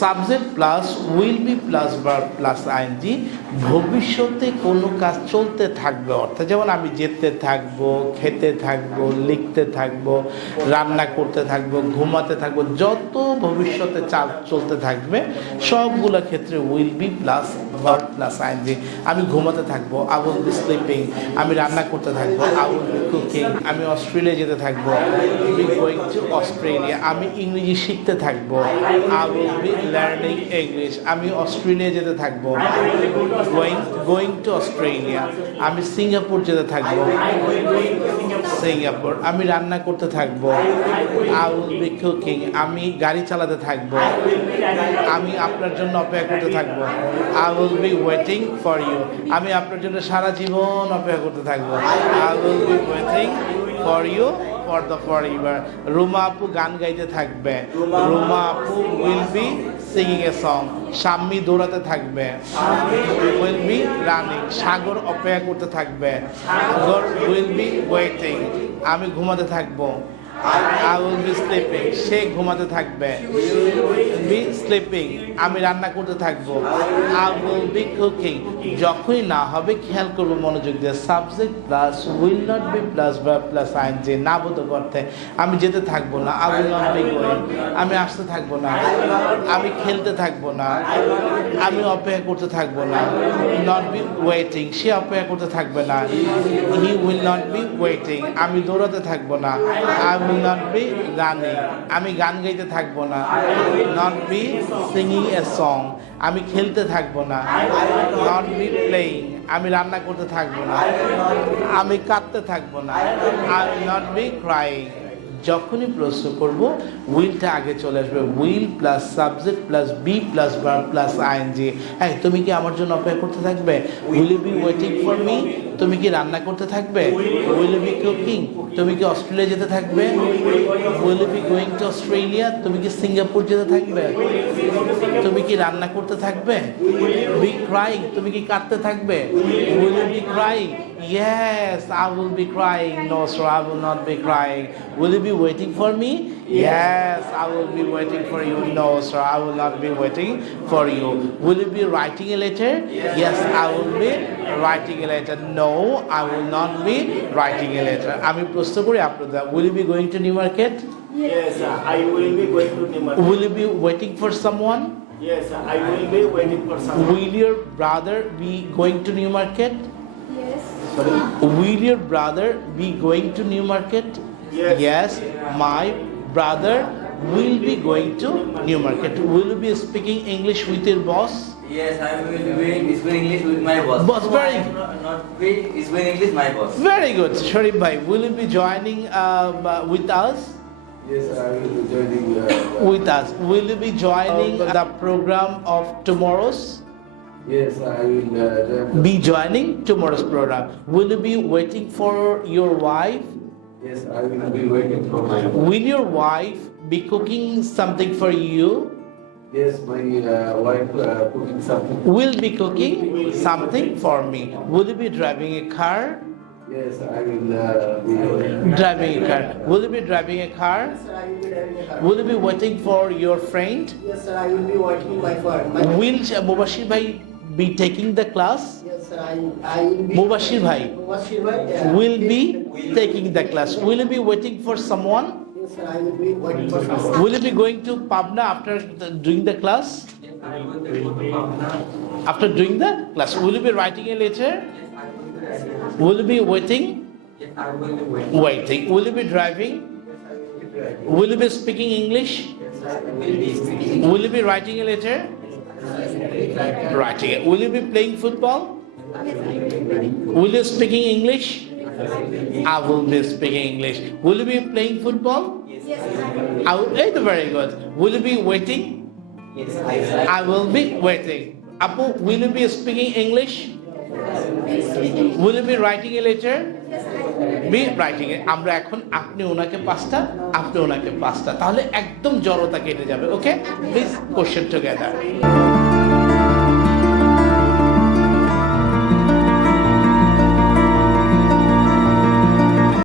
Subject plus will be plus verb plus ING ভবিষ্যতে কোনো কাজ চলতে থাকবে অর্থাৎ যেমন আমি যেতে থাকবো, খেতে থাকবো, লিখতে থাকবো, রান্না করতে থাকবো, ঘুমাতে থাকবো, যত ভবিষ্যতে চলতে থাকবে সবগুলো ক্ষেত্রে will be plus verb plus ING. আমি ঘুমাতে থাকবো, আই উইল বি স্লিপিং। আমি রান্না করতে থাকবো, আই উইল বি কুকিং। আমি অস্ট্রেলিয়া যেতে থাকবো, বি গোয়িং টু অস্ট্রেলিয়া। আমি ইংরেজি শিখতে থাকবো, I will be learning English. আমি অস্ট্রেলিয়া যেতে থাকবো, গোয়িং টু অস্ট্রেলিয়া। আমি সিঙ্গাপুর যেতে থাকবো, সিঙ্গাপুর। আমি রান্না করতে থাকবো, আই উইল বি কুকিং। আমি গাড়ি চালাতে থাকবো, আমি আপনার জন্য অপেক্ষা করতে থাকবো, I will be waiting for you. আমি আপনার জন্য সারা জীবন অপেক্ষা করতে থাকবো, I will be waiting for you for the forever. Ruma আপু গান গাইতে থাকবে, রুমা আপু will be singing a song. Shammi দৌড়াতে থাকবে, উইল বি রানিং। সাগর অপেক্ষা করতে থাকবে, সাগর উইল বি ওয়েটিং। আমি ঘুমাতে থাকবো, I will be sleeping. সে ঘুমাতে থাকবে, be sleeping. আমি রান্না করতে থাকবো, I will be cooking. যখনই না হবে খেয়াল করবো মনোযোগ দিয়ে, subject plus will not be plus verb plus ing না বোধক অর্থে। আমি যেতে থাকবো না, I will not be going. আমি আসতে থাকবো না, আমি খেলতে থাকবো না, আমি অপেক্ষা করতে থাকবো না, not be waiting. সে অপেক্ষা করতে থাকবে না, he will not be waiting. আমি দৌড়াতে থাকবো না, I will not be running. আমি গান গাইতে থাকবো না, not be singing a song. আমি খেলতে থাকবো না, not be playing. আমি রান্না করতে থাকবো না, আমি কাঁদতে থাকবো না, I will not be crying. যখনই প্রশ্ন করব উইলটা আগে চলে আসবে, will plus subject plus be plus verb plus ING. হ্যাঁ, তুমি কি আমার জন্য অপেক্ষা করতে থাকবে? Will you be waiting for me? তুমি কি রান্না করতে থাকবে? Will you be cooking? তুমি কি অস্ট্রেলিয়া যেতে থাকবে? Will you be going to Australia? তুমি কি সিঙ্গাপুর যেতে থাকবে? তুমি কি রান্না করতে থাকবে? Be crying? তুমি কি কাঁদতে থাকবে? Will you be crying? Yes, I will be crying. No, sir, I will not be crying. Will you be waiting for me? Yes, I will be waiting for you. No, sir, I will not be waiting for you. Will you be writing a letter? Yes, I will be writing a letter. No, I will not be writing a letter. আমি প্রশ্ন করি আপনাদের, will you be going to New Market? Yes, I will be going to New Market. Will you be waiting for someone? Yes, I will be waiting for someone. Will your brother be going to New Market? Yes. Sorry? Will your brother be going to New Market? Yes. Yes, my brother will be going to New Market. Will you be speaking English with your boss? Yes, I will be speaking English with my boss. Boss, very I am not be speaking English my boss. Very good, Sharif bhai. Will you be joining with us? Yes, I will be joining. With us. Will you be joining the program of tomorrow's? Yes, I will join. Be joining tomorrow's program. Will you be waiting for your wife? Yes, I will be waiting for my. Will your wife be cooking something for you? Yes, my wife cooking something. Will be cooking something for me. Will you be driving a car? Yes, I will be Driving a car. Will you be driving a car? Yes, sir, I will be having a car. Will you be waiting for your friend? Yes, sir, I will be waiting my friend. Will Mobashir bhai be taking the class? Yes, sir, I will be. Mobashir bhai Mobashir bhai, yeah. will be taking the class. Will you be waiting for someone? Yes, sir, I will be waiting for someone. Will you be going to Pabna after doing the class? After doing the class, will you be writing a letter? Will you be waiting? Waiting. Will you be driving? Will you be speaking English? Will you be writing a letter? Writing it. Will you be playing football? Will you speaking English? I will be speaking English. Will you be playing football? Yes. I will, very good. Will you be waiting? Yes, I will be waiting. Apu, will you be speaking English? Will you be writing a letter? Be writing it. আমরা এখন আপনি ওনাকে পাঁচটা, আপনি ওনাকে পাঁচটা, তাহলে একদম জড়তা কেটে যাবে। ওকে, প্লিজ কোশ্চেন টুগেদার।